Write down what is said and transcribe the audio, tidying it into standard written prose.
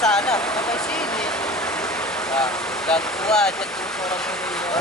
sana, sampai sini. Nah, ganggu aja tuh orang ini.